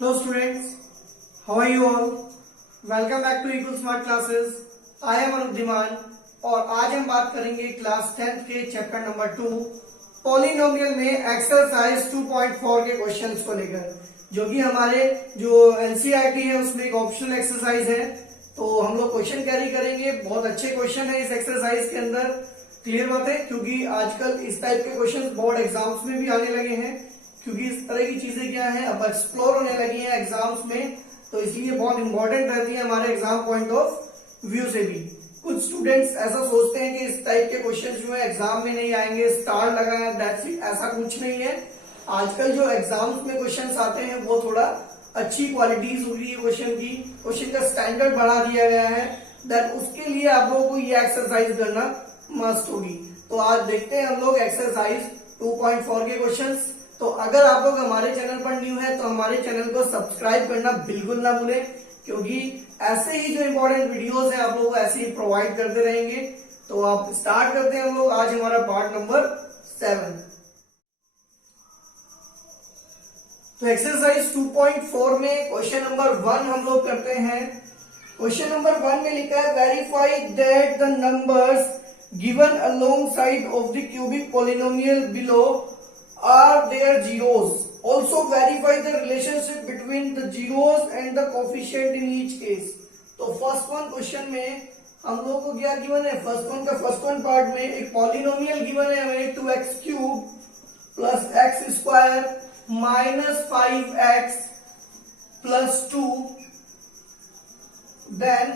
Hello students, how are you all? Welcome back to Equal Smart Classes. I am अनुद्धिमान और आज हम बात करेंगे क्लास 10th के चैप्टर नंबर 2 पॉलिनोमियल में एक्सरसाइज 2.4 के क्वेश्चंस को लेकर, जो कि हमारे जो एनसीईआरटी है उसमें एक ऑप्शनल एक्सरसाइज है। तो हम लोग क्वेश्चन कैरी करेंगे। बहुत अच्छे क्वेश्चन है इस एक्सरसाइज के अंदर। क्लियर बात है, क्योंकि आजकल इस टाइप के क्वेश्चन बोर्ड एग्जाम्स में भी आने लगे हैं, क्योंकि इस तरह की चीजें क्या है अब एक्सप्लोर होने लगी हैं एग्जाम्स में, तो इसलिए बहुत इंपॉर्टेंट रहती है हमारे एग्जाम पॉइंट ऑफ व्यू से भी। कुछ स्टूडेंट्स ऐसा सोचते हैं कि इस टाइप के क्वेश्चन जो है एग्जाम में नहीं आएंगे, स्टार लगा है, दैट्स इट। ऐसा कुछ नहीं है। आजकल जो एग्जाम्स में क्वेश्चन आते हैं वो थोड़ा अच्छी क्वालिटीज हो गई है क्वेश्चन की, क्वेश्चन का स्टैंडर्ड बढ़ा दिया गया है, दैट उसके लिए आप लोगों को ये एक्सरसाइज करना मस्ट होगी। तो आज देखते हैं हम लोग एक्सरसाइज 2.4 के क्वेश्चंस। तो अगर आप लोग हमारे चैनल पर न्यू है तो हमारे चैनल को सब्सक्राइब करना बिल्कुल ना भूलें, क्योंकि ऐसे ही जो इंपॉर्टेंट वीडियोस हैं आप लोगों को ऐसे ही प्रोवाइड करते रहेंगे। तो आप स्टार्ट करते हैं हम लोग आज हमारा पार्ट नंबर 7। तो एक्सरसाइज 2.4 में क्वेश्चन नंबर 1 हम लोग करते हैं। क्वेश्चन नंबर 1 में लिखा है verify that the numbers given alongside of the cubic polynomial below are their zeros. Also verify the relationship between the zeros and the coefficient in each case. तो first one question में हम लोगों को क्या given है, first one part में एक polynomial given है हमें 2x cube plus X square minus 5x plus 2, then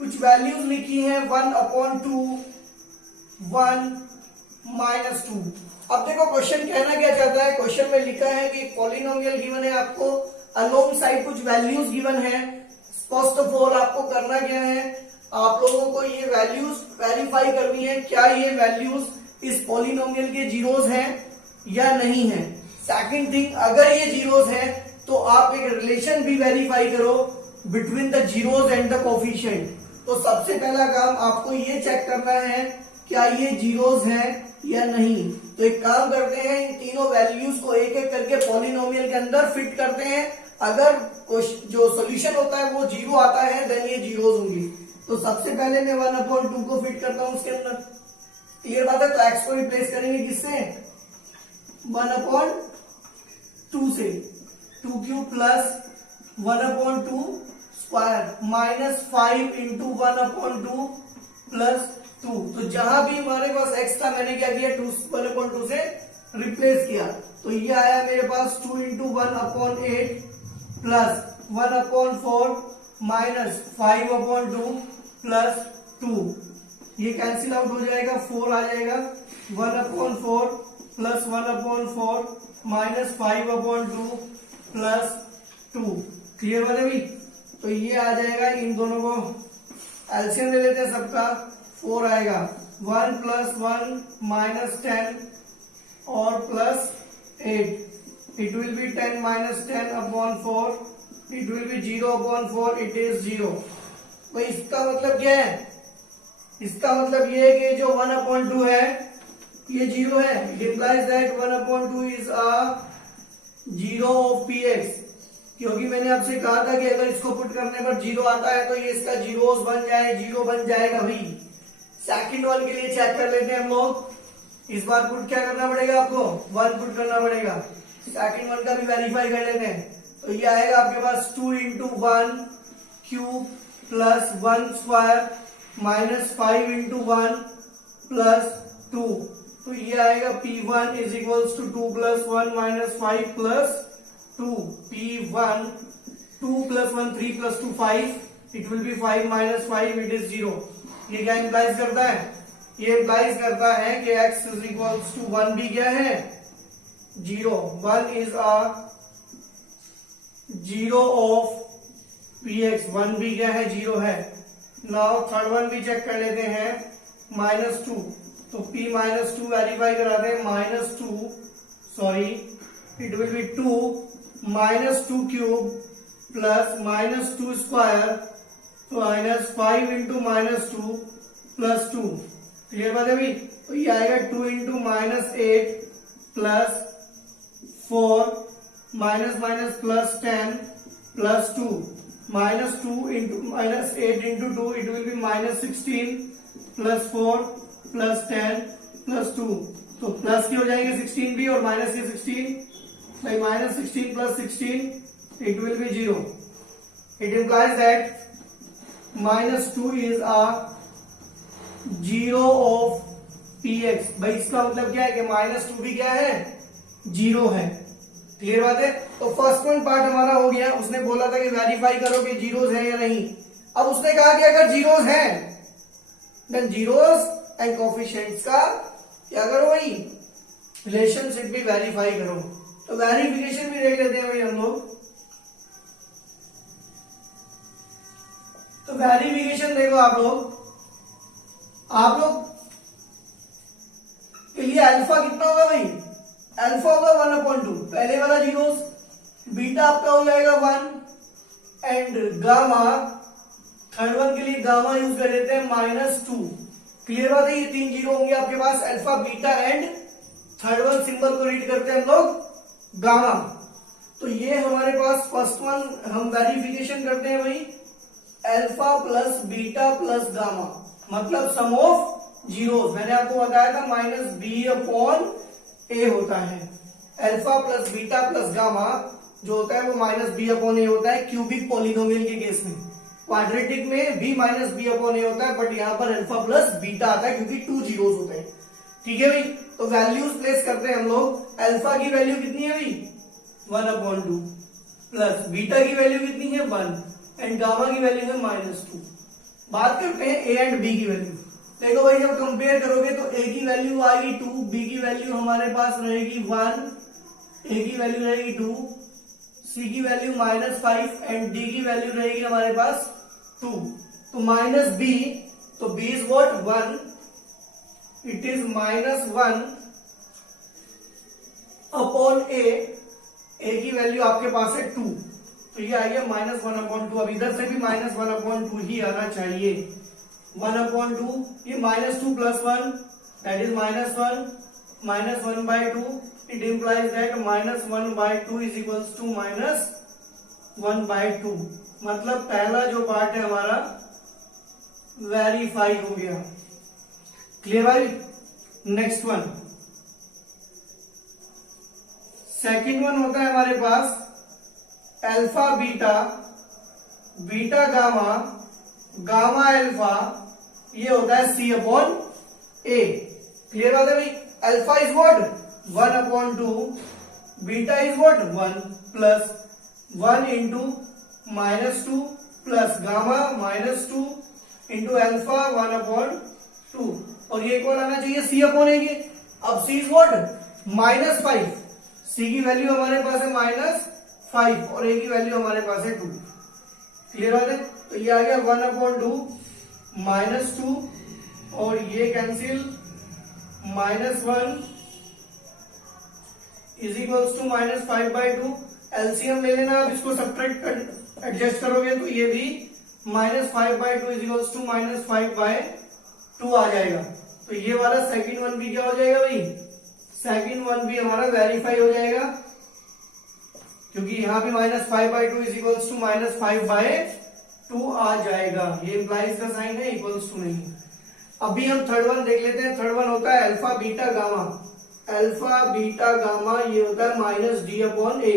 कुछ वैल्यूज लिखी है 1/2, 1 -2। अब देखो क्वेश्चन कहना क्या चाहता है। क्वेश्चन में लिखा है कि पॉलिनोमियल गिवन है, आपको अलोंग साइड कुछ वैल्यूज गिवन है। फर्स्ट ऑफ ऑल आपको करना क्या है, आप लोगों को ये वैल्यूज वेरीफाई करनी है, क्या ये वैल्यूज इस पॉलिनोमियल के जीरोस हैं या नहीं है। सेकंड थिंग, अगर ये जीरोस है तो आप एक रिलेशन भी वेरीफाई करो between the zeros and the coefficient. तो सबसे पहला काम आपको ये चेक करना है क्या ये जीरोस हैं या नहीं। तो एक काम करते हैं, इन तीनों वैल्यूज को एक एक करके पॉलिनोमियल के अंदर फिट करते हैं। अगर जो सॉल्यूशन होता है वो जीरो आता है देन ये जीरोस होंगी। तो सबसे पहले मैं 1/2 को फिट करता हूं उसके अंदर। क्लियर बात है। तो एक्स को रिप्लेस करेंगे किससे, 1/2 से। 2 cube plus 1/2 square minus 5 into 1/2 plus 2। तो जहां भी हमारे पास x था मैंने क्या किया, 1/2 से रिप्लेस किया। तो ये आया मेरे पास 2 इंटू 1/8 प्लस 1/4 माइनस 5/2 प्लस 2। ये कैंसिल आउट हो जाएगा, 4 आ जाएगा। 1/4 प्लस 1/4 माइनस 5/2 प्लस 2। क्लियर बात है भाई। तो ये आ जाएगा, इन दोनों को एलसीएम ले लेते हैं सबका, 4 आएगा। 1 + 1 -10 और plus 8, it will B 10 - 10/4, it will B 0/4, it is 0। भाई इसका मतलब क्या है, इसका मतलब ये है कि जो 1/2 है ये 0 है। It implies that 1/2 is a 0 of px, क्योंकि मैंने आपसे कहा था कि अगर इसको पुट करने पर 0 आता है तो ये इसका जीरोस बन जाए, 0 बन जाएगा भाई। सेकंड वन के लिए चेक कर लेते हैं हम लोग। इस बार पुट क्या करना पड़ेगा आपको, 1 पुट करना पड़ेगा। सेकंड वन का भी वेरीफाई कर लेते हैं। तो ये आएगा आपके पास 2 into 1 cube plus 1 square minus 5 into 1 plus 2। तो ये आएगा P1 is equals to 2 + 1 - 5 plus 2। P1 2 + 1 3 + 2 5, it will be 5 - 5, it is 0। ये क्या इंप्लाइज करता है, ये इंप्लाइज करता है कि x इज इक्वल्स टू 1 भी क्या है, 0। 1 इज अ 0 ऑफ px, 1 भी क्या है, 0 है। नाउ थर्ड वन भी चेक कर लेते हैं, -2। तो p -2 वेरीफाई कराते हैं, -2 sorry, it will be 2 -2 cube plus -2 square minus 5 into -2 plus 2। Clear बात है भाई। तो ये आएगा 2 into -8 plus 4 minus minus plus 10 plus 2 minus 2 into minus 8 into 2 it will be minus 16 plus 4 plus 10 plus 2, तो प्लस की हो जाएंगे 16 भी और माइनस की 16, by minus 16 plus 16 it will B 0. It implies that minus 2 is a zero of px. भाई इसका मतलब क्या है कि माइनस 2 भी क्या है, जीरो है. क्लियर बात है. तो फर्स्ट वन पार्ट हमारा हो गया. उसने बोला था कि वेरीफाई करो कि जीरोस है या नहीं. अब उसने कहा कि अगर जीरोस हैं देन जीरोस एंड कोफिशिएंट्स का क्या करो भाई, रिलेशनशिप भी वेरीफाई करो. तो वेरिफिकेशन भी देख लेते हैं भाई हम लोग. तो वेरिफिकेशन देखो आप लोग के लिए अल्फा कितना होगा भाई, अल्फा होगा 1/2, पहले वाला जीरोस. बीटा आपका हो जाएगा 1 एंड गामा, थर्ड वन के लिए गामा यूज कर लेते हैं -2. क्लियर बात है. ये 3 जीरो होंगे आपके पास, alpha beta and third one symbol को रीड करते हैं हम लोग गामा. तो ये हमारे पास फर्स्ट वन हम वेरिफिकेशन करते हैं भाई, alpha plus beta plus gamma मतलब सम ऑफ जीरोस. मैंने आपको बताया था -b/a होता है. Alpha plus beta plus gamma जो होता है वो -b/a होता है क्यूबिक पॉलिनोमियल के केस में. क्वाड्रेटिक में भी -b/a होता है, बट यहाँ पर अल्फा प्लस बीटा आता है क्योंकि 2 जीरोस होते हैं. ठीक है भाई. तो वैल्यूज प्लेस करते हैं हम लोग. अल्फा की वैल्यू कितनी है भाई 1/2 प्लस बीटा की वैल्यू कितनी है 1 एंड गामा की वैल्यू है -2. बात करते हैं ए एंड बी की वैल्यू. देखो भाई जब कंपेयर करोगे तो ए की वैल्यू आएगी 2, बी की वैल्यू हमारे पास रहेगी 1, ए की वैल्यू रहेगी 2, सी की वैल्यू -5 एंड डी की वैल्यू रहेगी हमारे पास 2. तो माइनस बी, तो B is what 1, it is -1 upon A की वैल्यू आपके पास है 2, तो ये आ गया -1/2. अब इधर से भी -1/2 ही आना चाहिए. 1/2 ये -2 plus 1 that is -1 -1/2. It implies that -1/2 is equals to -1/2. मतलब पहला जो पार्ट है हमारा वेरीफाई हो गया. क्लियर भाई. नेक्स्ट वन, सेकंड वन होता है हमारे पास alpha beta, beta gamma, gamma alpha, ये होता है C/A. क्लियर बात है भाई. Alpha is what 1/2, beta is what 1 plus 1 into -2 plus gamma -2 into alpha 1/2, और ये इक्वल आना चाहिए C/A के. अब C इज व्हाट -5, C की वैल्यू हमारे पास है -5 और A की वैल्यू हमारे पास है 2. क्लियर बात है. तो ये आ गया 1/2 -2 और ये cancel -1 is equals to -5/2. LCM ले लेना. आप इसको सब्ट्रैक्ट एडजस्ट करोगे तो ये भी -5/2 इज इक्वल्स टू -5/2 आ जाएगा. तो ये वाला सेकंड वन भी क्या हो जाएगा भाई, सेकंड वन भी हमारा वेरीफाई हो जाएगा क्योंकि यहां भी -5/2 इज इक्वल्स टू -5/2 आ जाएगा. ये इंप्लाइज का साइन है, इक्वल्स टू नहीं. अभी हम थर्ड वन देख लेते हैं. थर्ड वन होता है alpha beta gamma. Alpha beta gamma ये होता है -d/a.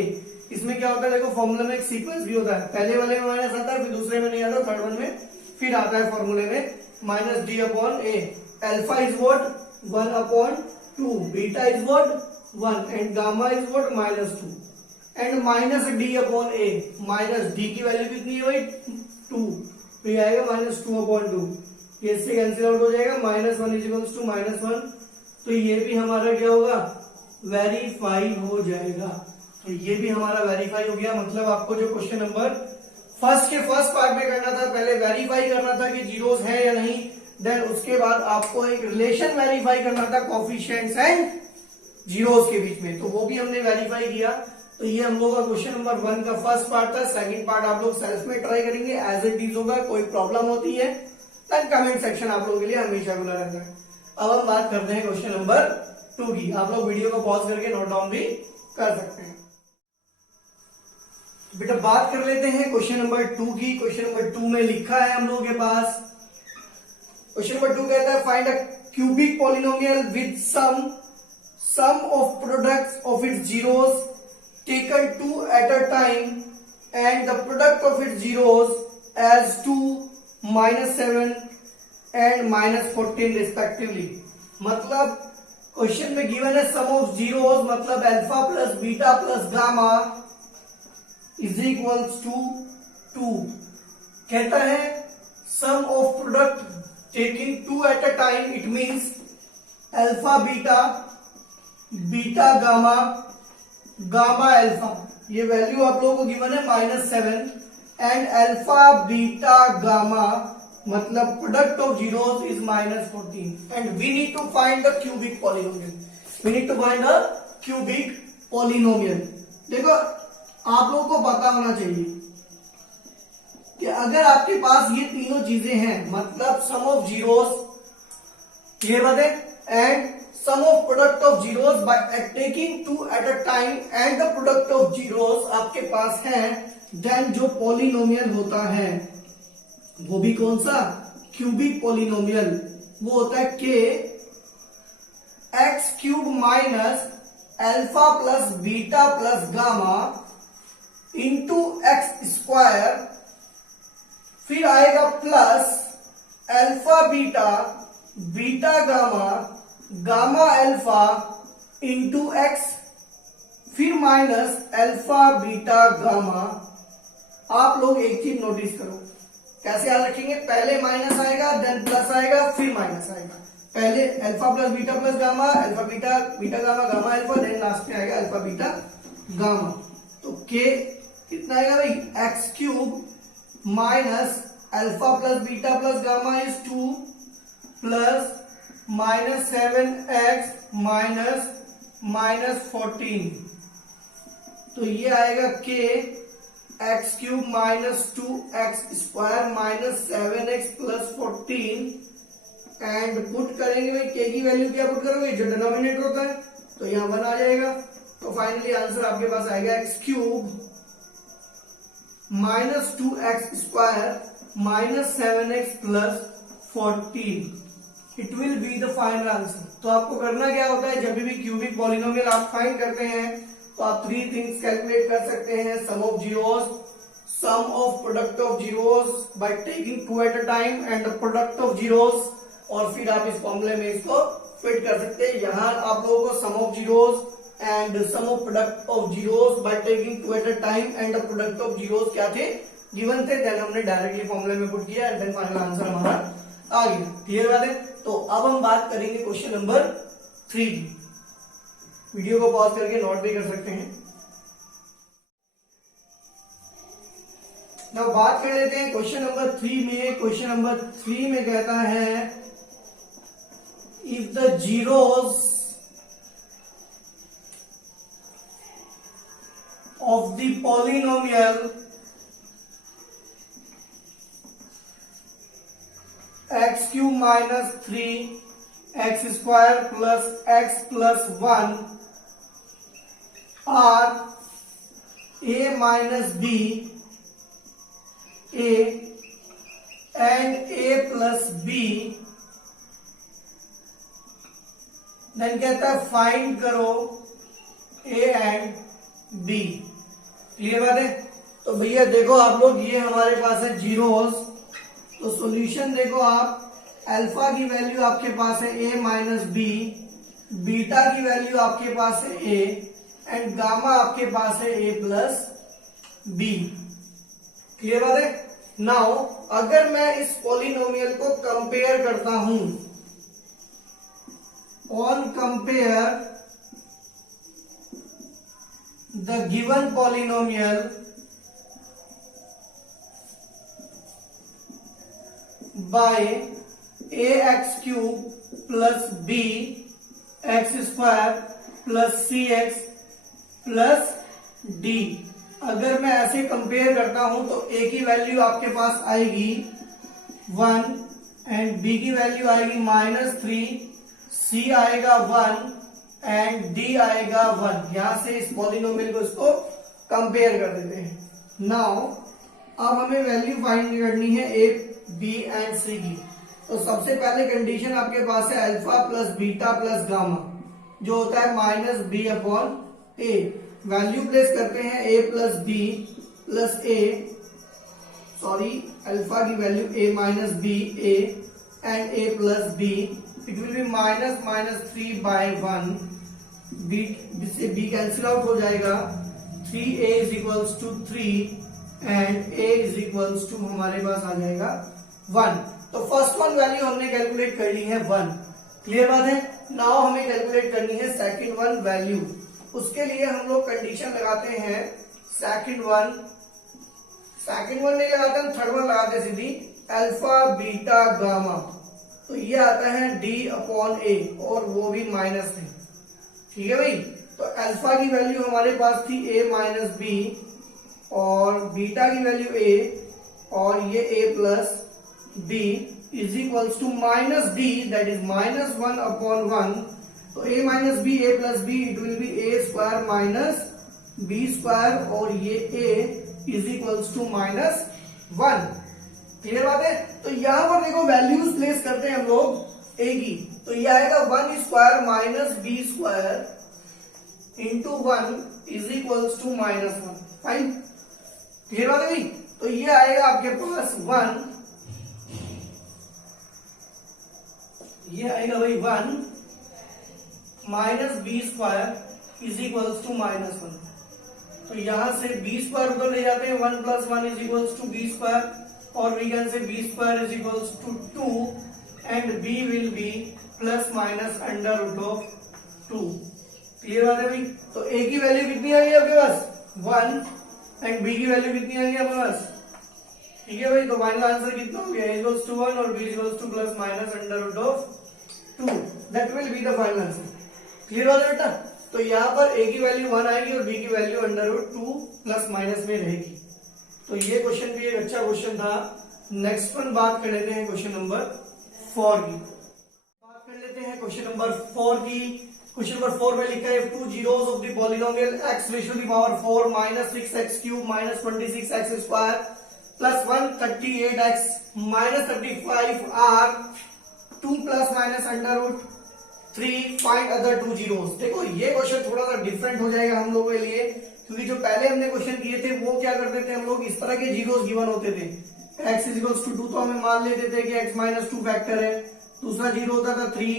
इसमें क्या होता है देखो, फॉर्मूला में एक सीक्वेंस भी होता है. पहले वाले में माइनस आता है, फिर दूसरे में नहीं आता, थर्ड वन में फिर आता है फॉर्मूले में -d/a. Alpha is what 1/2, beta is what 1 and gamma is what -2 and -d/a. Minus D की वैल्यू कितनी है भाई 2, तो ये आएगा -2/2. ये इससे कैंसिल आउट हो जाएगा. -1 इज इक्वल्स टू -1. तो ये भी हमारा क्या होगा, वेरीफाई हो जाएगा. तो ये भी हमारा वेरीफाई हो गया. मतलब आपको जो क्वेश्चन नंबर फर्स्ट के फर्स्ट पार्ट में करना था, पहले वेरीफाई करना था कि जीरोस है या नहीं, देन उसके बाद आपको एक रिलेशन वेरीफाई करना था कोफिशिएंट्स एंड जीरोस के बीच में. तो वो भी हमने वेरीफाई किया. तो ये हम लोग का क्वेश्चन नंबर 1 का फर्स्ट पार्ट था. सेकंड पार्ट आप लोग सेल्फ में ट्राई करेंगे एज इट इज होगा. कोई प्रॉब्लम होती है देन कमेंट सेक्शन आप लोगों के लिए हमेशा खुला रहता है. अब हम बात करते हैं क्वेश्चन नंबर 2 की. आप लोग वीडियो को पॉज करके नोट डाउन भी कर सकते हैं. बेटा बात कर लेते हैं क्वेश्चन नंबर 2 की। क्वेश्चन नंबर 2 में लिखा है हम लोगों के पास, क्वेश्चन नंबर 2 कहता है find a cubic polynomial with sum of products of its zeros taken 2 at a time and the product of its zeros as 2, -7 and -14 respectively. मतलब क्वेश्चन में गिवन है सम ऑफ जीरोस, मतलब alpha plus beta plus gamma is equals to 2। कहता है sum of product taking 2 at a time, it means alpha beta, beta gamma, gamma alpha. ये value आप लोगों को गिवन है -7 एंड अल्फा बीटा गामा मतलब product of zeros is -14 and we need to find the cubic polynomial. We need to find the cubic polynomial. देखो आप लोगों को पता होना चाहिए कि अगर आपके पास ये तीनों चीजें हैं, मतलब सम ऑफ जीरोस, क्लियर बात है, and sum of product of zeros by taking 2 at a time and the product of zeros आपके पास है, देन जो पॉलिनोमियल होता है वो भी कौन सा, क्यूबिक पॉलिनोमियल, वो होता है के x cube minus alpha plus beta plus gamma into x square, फिर आएगा plus alpha beta, beta gamma, gamma alpha into x, फिर माइनस अल्फा बीटा गामा। आप लोग एक चीज नोटिस करो, कैसे याद रखेंगे, पहले माइनस आएगा देन प्लस आएगा फिर माइनस आएगा, पहले alpha plus beta plus gamma, alpha beta, beta gamma, gamma alpha, then last में आएगा अल्फा बीटा गामा। तो के कितना आएगा भाई, x cube minus alpha plus beta plus gamma is 2 plus -7x minus -14। तो ये आएगा के x cube minus 2x square minus 7x plus 14 and put करेंगे भाई के की वैल्यू क्या पुट करोगे, जो डिनोमिनेटर होता है, तो यहां 1 आ जाएगा। तो फाइनली आंसर आपके पास आएगा x cube minus 2x square minus 7x plus 14। It will be the final answer. तो आपको करना क्या होता है, जब भी क्यूबिक पॉलिनोमियल आप फाइंड करते हैं तो आप 3 थिंग्स कैलकुलेट कर सकते हैं, sum of zeros, sum of product of zeros by taking 2 at a time and the product of zeros, और फिर आप इस फॉर्मूले में इसको फिट कर सकते हैं। यहां आप लोगों को sum of zeros and sum of product of zeros by taking 2 at a time and the product of zeros क्या थे, गिवन थे, देन हमने डायरेक्टली फॉर्मूले में पुट किया एंड देन फाइनल आंसर हमारा आ गया। क्लियर बात है। तो अब हम बात करेंगे क्वेश्चन नंबर 3 की। वीडियो को पॉज करके नोट भी कर सकते हैं। नाउ बात कर लेते हैं क्वेश्चन नंबर 3 में। क्वेश्चन नंबर 3 में कहता है if the zeros of the polynomial x cube minus 3x square plus x plus 1 are a minus b a and a plus b, then कहता है फाइंड करो a एंड b। क्लियर बात है। तो भैया देखो आप लोग, ये हमारे पास है जीरोस, तो सॉल्यूशन देखो आप, अल्फा की वैल्यू आपके पास है a माइनस बी, बीटा की वैल्यू आपके पास है a एंड गामा आपके पास है a प्लस बी। क्लियर बात है। नाउ अगर मैं इस पॉलिनोमियल को कंपेयर करता हूं, on compare the given polynomial by ax cube plus b x square plus c x plus d. अगर मैं ऐसे कंपेयर करता हूं तो a की वैल्यू आपके पास आएगी 1 एंड b की वैल्यू आएगी -3, c आएगा 1 एंड d आएगा 1। यहां से इस पॉलिनोमियल को इसको कंपेयर कर देते हैं। नाउ अब हमें वैल्यू फाइंड करनी है ए बी एंड सी की। तो सबसे पहले कंडीशन आपके पास है alpha plus beta plus gamma, जो होता है minus b upon a. Value place करते हैं a plus b plus a, sorry alpha की value a minus b a and a plus b. It will be minus minus 3/1, b से b cancel out हो जाएगा। 3a is equals to 3 and a is equals to हमारे पास आ जाएगा 1। तो first one value हमने कैलकुलेट कर ली है 1। क्लियर बात है। नाउ हमें कैलकुलेट करनी है सेकंड वन वैल्यू। उसके लिए हम लोग कंडीशन लगाते हैं सेकंड वन नहीं लगाते, हम थर्ड वन लगाते हैं सीधी, अल्फा बीटा गामा। तो ये आता है d अपॉन ए और वो भी माइनस है। ठीक है भाई। तो अल्फा की वैल्यू हमारे पास थी a माइनस बी और बीटा की वैल्यू a और ये a plus b is equals to minus d, that is minus 1 upon 1। तो a minus b a plus b, it will be a square minus b square और ये a is equals to minus 1। Clear बात है। तो यहां पर देखो values place करते हैं हम लोग a की। तो ये आएगा 1 square minus b square into 1 is equals to minus 1। Fine. Clear बात है भाई। तो ये आएगा आपके पास 1, ये आएगा भाई 1 minus b square is equals to minus 1। तो यहां से बी स्क्वायर उधर ले जाते हैं, 1 plus 1 is equals to B square और we can say B square is equals to 2 and B will be plus minus under root of 2। Clear बात है भाई। तो ए की वैल्यू कितनी आ गई आपके पास 1 एंड बी की वैल्यू कितनी आ गई आपके पास। ठीक है भाई। तो फाइनल आंसर कितना हो गया, ए इक्वल्स टू 1 और b equals to plus minus under root of 2। That will be the final answer. Clear बात है बेटा। तो यहाँ पर a की वैल्यू 1 आएगी और b की value under root 2 plus minus में रहेगी। तो ये क्वेश्चन भी एक अच्छा क्वेश्चन था। नेक्स्ट वन बात कर लेते हैं क्वेश्चन नंबर 4 की। बात कर लेते हैं क्वेश्चन नंबर 4 की। क्वेश्चन नंबर 4 में लिखा है two zeros of the polynomial x raised to the power 4 minus 6x cube minus 26x square plus 138x minus 35 are 2 plus minus under root 3 find other two zeros. देखो ये question थोड़ा सा different हो जाएगा हम लोगों के लिए, क्योंकि जो पहले हमने क्वेश्चन किए थे वो क्या करते थे हम लोग, इस तरह के जीरोस गिवन होते थे। x इज इक्वल्स टू 2 तो हमें मान लेते थे कि x माइनस 2 फैक्टर है। दूसरा जीरो होता था 3,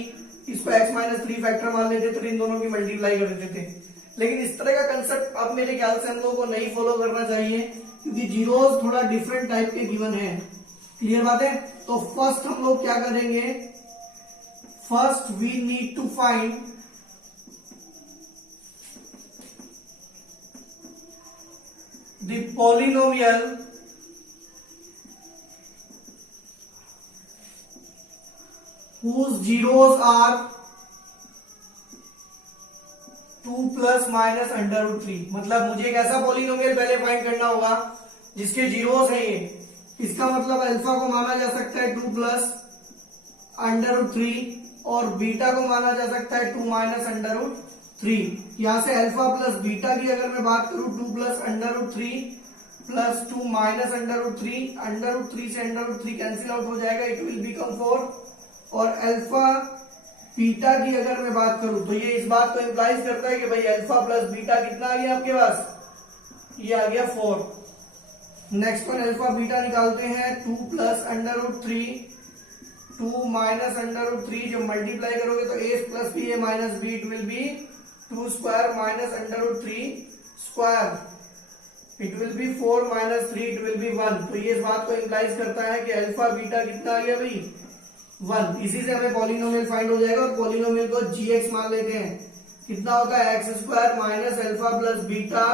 इसको x माइनस 3 फैक्टर मान लेते थे, इन दोनों की मल्टीप्लाई कर देते थे। लेकिन इस तरह का कंसेप्ट अब मेरे ख्याल से हम लोगों को नहीं फॉलो करना चाहिए, क्योंकि जीरोस थोड़ा डिफरेंट टाइप के गिवन है। क्लियर बात है। तो फर्स्ट हम लोग क्या करेंगे, first we need to find the polynomial whose zeros are 2 plus minus under root 3। मतलब मुझे एक ऐसा पॉलिनोमियल पहले फाइंड करना होगा जिसके जीरोस है ये। इसका मतलब अल्फा को माना जा सकता है 2 प्लस अंडर रूट 3 और बीटा को माना जा सकता है 2 माइनस अंडर रूट 3। यहां से अल्फा प्लस बीटा की अगर मैं बात करूं 2 plus under root 3 plus 2 minus under root 3, under root 3 से अंडर रूट 3 कैंसिल आउट हो जाएगा, इट विल बिकम 4। और अल्फा बीटा की अगर मैं बात करूं तो ये इस बात को इंप्लाइज करता है कि भाई अल्फा प्लस बीटा कितना आ गया आपके पास, ये आ गया 4। नेक्स्ट वन अल्फा बीटा निकालते हैं 2 plus under root 3 2 minus under root 3, जो मल्टीप्लाई करोगे तो a plus b a minus b, it will be 2 square minus under root 3 square, it will be 4 minus 3, it will be 1। तो ये इस बात को इंप्लाइज करता है कि अल्फा बीटा कितना आ गया भाई 1। इसी से हमें पॉलिनोमियल फाइंड हो जाएगा और पॉलिनोमियल को gx मान लेते हैं। कितना होता है x square minus alpha plus beta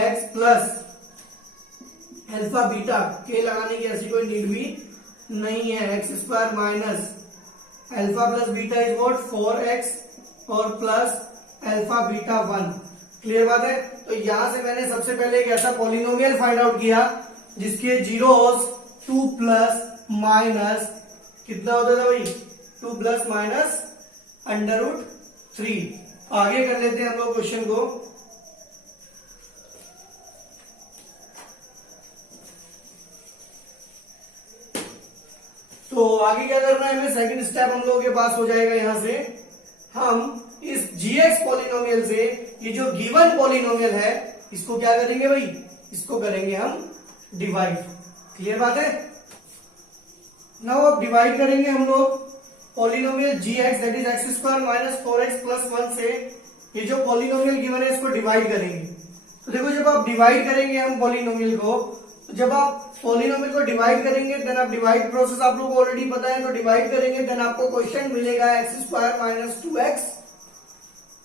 x plus alpha beta के लगाने की ऐसी कोई नीड भी नहीं है। X square minus alpha plus beta is what 4x और प्लस अल्फा बीटा 1। क्लियर बात है। तो यहां से मैंने सबसे पहले एक ऐसा पॉलिनोमियल फाइंड आउट किया जिसके जीरोस 2 प्लस माइनस कितना होता था भाई 2 प्लस माइनस अंडर रूट 3। आगे कर लेते हैं हम लोग क्वेश्चन को। तो आगे क्या करना है हमें, सेकंड स्टेप हम लोगों के पास हो जाएगा। यहां से हम इस gx पॉलिनोमियल से ये जो गिवन पॉलिनोमियल है इसको क्या करेंगे भाई, इसको करेंगे हम डिवाइड। क्लियर बात है। नाउ अब डिवाइड करेंगे हम लोग polynomial gx that is x square minus 4x plus 1 से ये जो पॉलिनोमियल गिवन है इसको डिवाइड करेंगे। तो देखो जब आप डिवाइड करेंगे हम पॉलिनोमियल को, तो जब आप पॉलिनोमियल को डिवाइड करेंगे देन आप डिवाइड प्रोसेस आप लोगों को ऑलरेडी पता है, तो डिवाइड करेंगे देन आपको क्वेश्चन मिलेगा x square minus 2x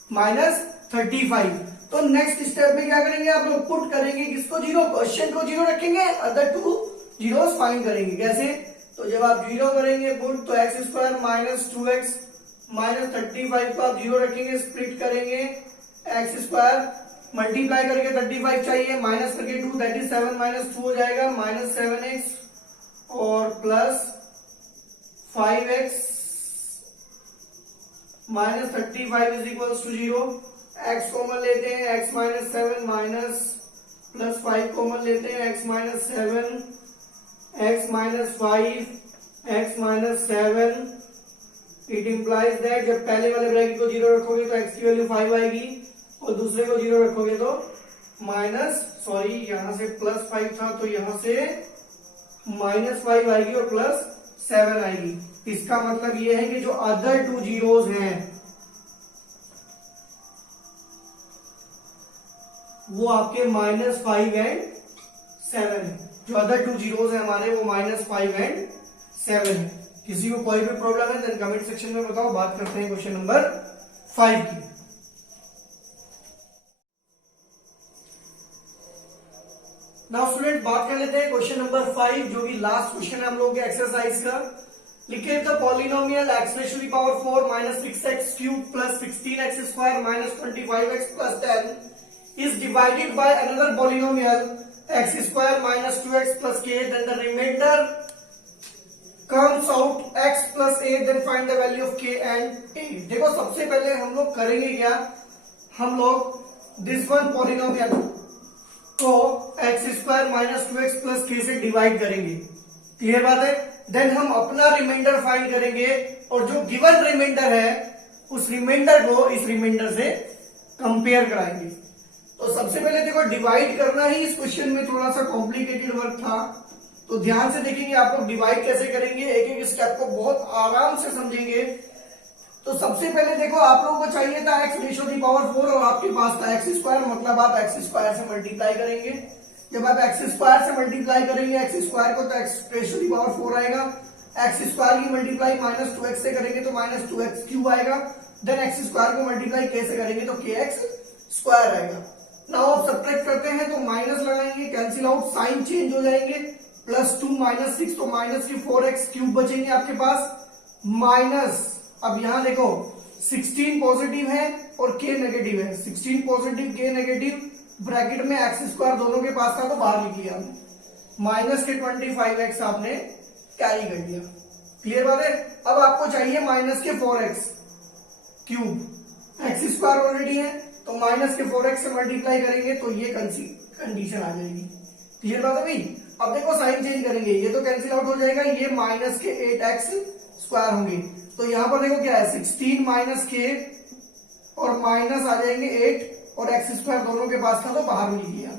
minus 35। तो नेक्स्ट स्टेप में क्या करेंगे आप लोग, पुट करेंगे किसको, जीरो, क्वेश्चन को जीरो रखेंगे, अदर टू जीरोस फाइंड करेंगे। कैसे, तो जब आप जीरो करेंगे पुट, तो x square minus 2x minus 35 को आप जीरो रखेंगे, स्प्लिट करेंगे एक्स स्क्वायर मल्टीप्लाई करके 35 चाहिए, माइनस करके 2 दैट इज 7 माइनस 2 हो जाएगा माइनस 7x और plus 5x minus 35 is equal to 0। x common लेते हैं, x minus 7 minus plus 5 common लेते हैं, x minus 7 x minus 5 x minus 7। It implies that जब पहले वाले ब्रैकेट को जीरो रखोगे तो x की वैल्यू 5 आएगी और दूसरे को जीरो रखोगे तो माइनस, सॉरी यहां से प्लस 5 था तो यहां से माइनस 5 आएगी और प्लस 7 आएगी। इसका मतलब ये है कि जो अदर टू जीरोस हैं वो आपके माइनस 5 एंड 7 है। जो अदर टू जीरोस है हमारे वो माइनस 5 एंड 7 है। किसी को कोई भी प्रॉब्लम है देन कमेंट सेक्शन में बताओ। बात करते हैं क्वेश्चन नंबर 5 की। नाउ स्टूडेंट बात कर लेते हैं क्वेश्चन नंबर 5 जो कि लास्ट क्वेश्चन है हम लोगों के एक्सरसाइज का। लिखिए the polynomial x raise to the power 4 minus 6x cube plus 16x square minus 25x प्लस 10 is divided by another polynomial x square minus 2x plus k, then the remainder comes out x plus a, then find the value of k and a। देखो सबसे पहले हम लोग करेंगे क्या, हम लोग दिस वन पॉलिनोमियल को x square minus 2x plus k से डिवाइड करेंगे। क्लियर बात है। देन हम अपना रिमाइंडर फाइंड करेंगे और जो गिवन रिमाइंडर है उस रिमाइंडर को इस रिमाइंडर से कंपेयर कराएंगे। तो सबसे पहले देखो डिवाइड करना ही इस क्वेश्चन में थोड़ा सा कॉम्प्लिकेटेड वर्क था, तो ध्यान से देखेंगे आप लोग डिवाइड कैसे करेंगे, एक एक स्टेप को बहुत आराम से समझेंगे। तो सबसे पहले देखो आप लोगों को चाहिए था x रेशो दी पावर 4 और आपके पास था एक्स स्क्वायर, मतलब आप एक्स स्क्वायर से मल्टीप्लाई करेंगे। जब आप एक्स स्क्वायर से मल्टीप्लाई करेंगे एक्स स्क्वायर को तो एक्स रेशो दी पावर 4 आएगा। एक्स स्क्वायर की मल्टीप्लाई माइनस 2x से करेंगे तो माइनस 2x क्यूब आएगा। देन एक्स स्क्वायर को मल्टीप्लाई k से करेंगे तो kx स्क्वायर आएगा। नाउ आप सब्ट्रैक्ट करते हैं तो माइनस लगाएंगे, कैंसिल आउट, साइन चेंज हो जाएंगे, प्लस 2 माइनस 6 तो माइनस के 4x क्यूब बचेंगे आपके पास माइनस। अब यहां देखो 16 पॉजिटिव है और k नेगेटिव है, 16 पॉजिटिव k नेगेटिव, ब्रैकेट में एक्स स्क्वायर दोनों के पास था तो बाहर लिख लिया हमने, माइनस के 25x आपने कैरी कर दिया। क्लियर बात है। अब आपको चाहिए माइनस के 4x cube, x square already है तो माइनस के 4x से मल्टीप्लाई करेंगे तो ये कंडीशन आ जाएगी। क्लियर बात है भाई। अब देखो साइन चेंज करेंगे, ये तो कैंसिल आउट हो जाएगा, ये माइनस के 8x स्क्वायर होंगे। तो यहां पर देखो क्या है 16 माइनस के और माइनस आ जाएंगे 8 और एक्स स्क्वायर दोनों के पास था तो बाहर लिख लिया।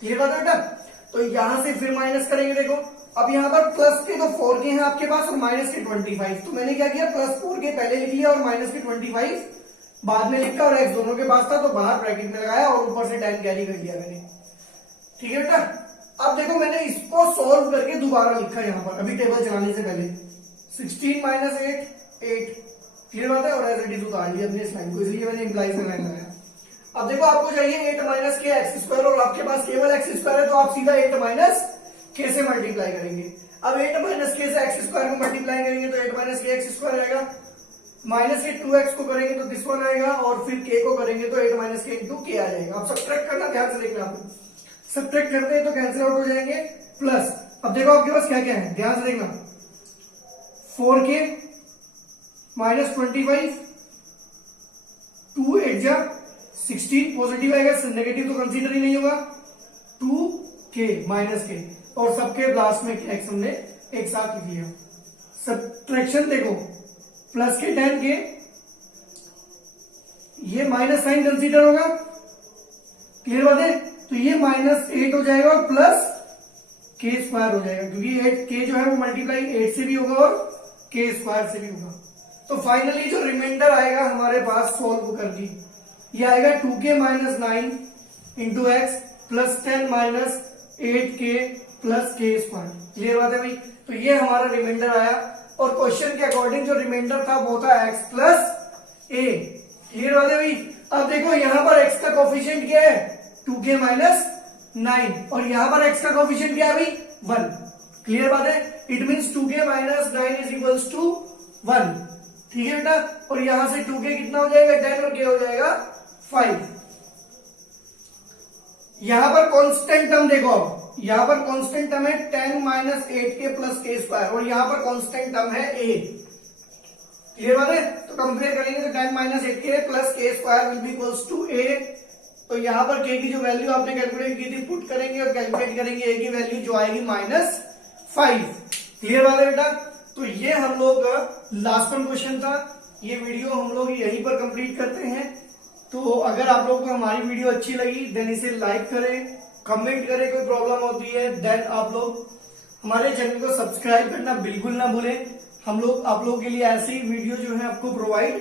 क्लियर बात है बेटा। तो यहां से फिर माइनस करेंगे, देखो अब यहां पर प्लस के तो 4 के हैं आपके पास और माइनस के 25, तो मैंने क्या किया प्लस 4 के पहले लिख लिया और माइनस के 25 बाद में लिखा और एक्स दोनों के पास था तो बाहर ब्रैकेट में लगाया और ऊपर से 10 कैरी कर दिया मैंने। ठीक है बेटा। अब देखो मैंने इसको सॉल्व करके दोबारा लिखा यहाँ पर अभी टेबल चलाने से पहले 16 माइनस 8 क्लियर बात है और एज इट इज उतार लिया अपने लाइन को, इसलिए मैंने इंप्लाइज में लाइन लगाया। अब देखो आपको चाहिए 8 माइनस के एक्स स्क्वायर और आपके पास केवल एक्स स्क्वायर है तो आप सीधा 8 माइनस के से मल्टीप्लाई करेंगे। अब 8 माइनस के से एक्स स्क्वायर को मल्टीप्लाई करेंगे तो 8 माइनस के एक्स स्क्वायर आएगा, माइनस के 2x को करेंगे तो दिस वन आएगा और फिर k को करेंगे तो 8 माइनस के इंटू k आ जाएगा। अब सब्ट्रैक्ट करना ध्यान से देखना, आप सब्ट्रैक्ट करते हैं तो कैंसिल आउट हो जाएंगे प्लस। अब देखो आपके पास क्या क्या है ध्यान से देखना, 4k माइनस 25 2 8 जा 16 पॉजिटिव आएगा, नेगेटिव तो कंसीडर ही नहीं होगा, 2k माइनस के और सबके लास्ट में x हमने एक साथ लिख लिया। सब्ट्रैक्शन देखो, प्लस के 10 के, ये माइनस साइन कंसीडर होगा, क्लियर बात है। तो ये -8 हो जाएगा और प्लस के स्क्वायर हो जाएगा, क्योंकि 8 के जो है वो मल्टीप्लाई 8 से भी होगा और के स्क्वायर से भी होगा। तो फाइनली जो रिमाइंडर आएगा हमारे पास सॉल्व कर दी, ये आएगा 2k - 9 into x plus 10 - 8k plus k square. Clear बात है भाई। तो ये हमारा रिमाइंडर आया और क्वेश्चन के अकॉर्डिंग जो रिमाइंडर था वो था x प्लस ए। क्लियर बात है भाई। अब देखो यहां पर x का कोफिशिएंट क्या है, 2k - 9 और यहां पर x का कोफिशिएंट क्या है भाई, 1। क्लियर बात है। It means 2k - 9 is equals to 1। ठीक है बेटा। और यहां से 2k कितना हो जाएगा, 10 और k हो जाएगा 5। यहां पर कांस्टेंट टर्म देखो, यहां पर कांस्टेंट टर्म है 10 - 8k प्लस के स्क्वायर और यहां पर कांस्टेंट टर्म है a। क्लियर बात है। तो कंपेयर करेंगे तो 10 - 8k plus k square will be equals to a। तो यहां पर k की जो वैल्यू आपने कैलकुलेट की थी पुट करेंगे और कैलकुलेट करेंगे a की वैल्यू जो आएगी -5। क्लियर बात है बेटा। तो ये हम लोग लास्ट वन क्वेश्चन था। ये वीडियो हम लोग यहीं पर कंप्लीट करते हैं। तो अगर आप लोगों को हमारी वीडियो अच्छी लगी देन इसे लाइक करें, कमेंट करें, कोई प्रॉब्लम होती है देन आप लोग हमारे चैनल को सब्सक्राइब करना बिल्कुल ना भूलें। हम लोग आप लोगों के लिए ऐसी वीडियो जो है आपको प्रोवाइड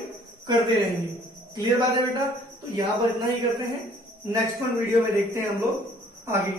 करते रहेंगे। क्लियर बात है बेटा। तो यहाँ पर इतना ही करते हैं, नेक्स्ट वन वीडियो में देखते हैं हम लोग आगे।